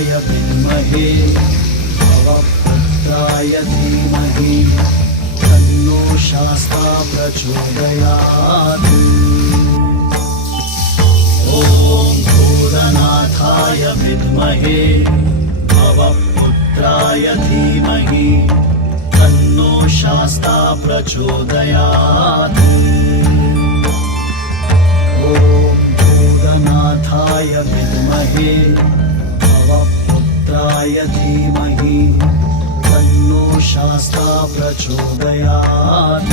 विद्महे भवपुत्राय धीमहि तन्नो शास्ता प्रचोदयात्। ॐ भूतनाथाय विद्महे भवपुत्राय धीमहि तन्नो शास्ता प्रचोदयात्। ॐ भूतनाथाय विद्महे भवपुत्राय धीमहि तन्नो शास्ता प्रचोदयात्।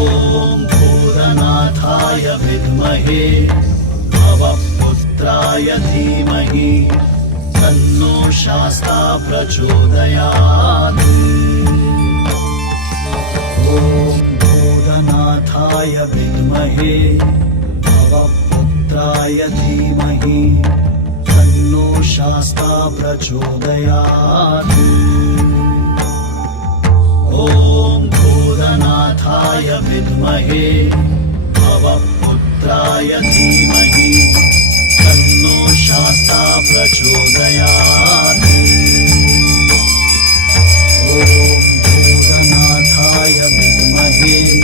ॐ भूतनाथाय विद्महे भवपुत्राय धीमहि तन्नो शास्ता प्रचोदयात्। ॐ भूतनाथाय विद्महे भवपुत्राय धीमहि तन्नो शास्ता प्रचोदयात्। ॐ भूतनाथाय विद्महे भवपुत्राय धीमहि तन्नो शास्ता प्रचोदयात्। ॐ भूतनाथाय विद्महे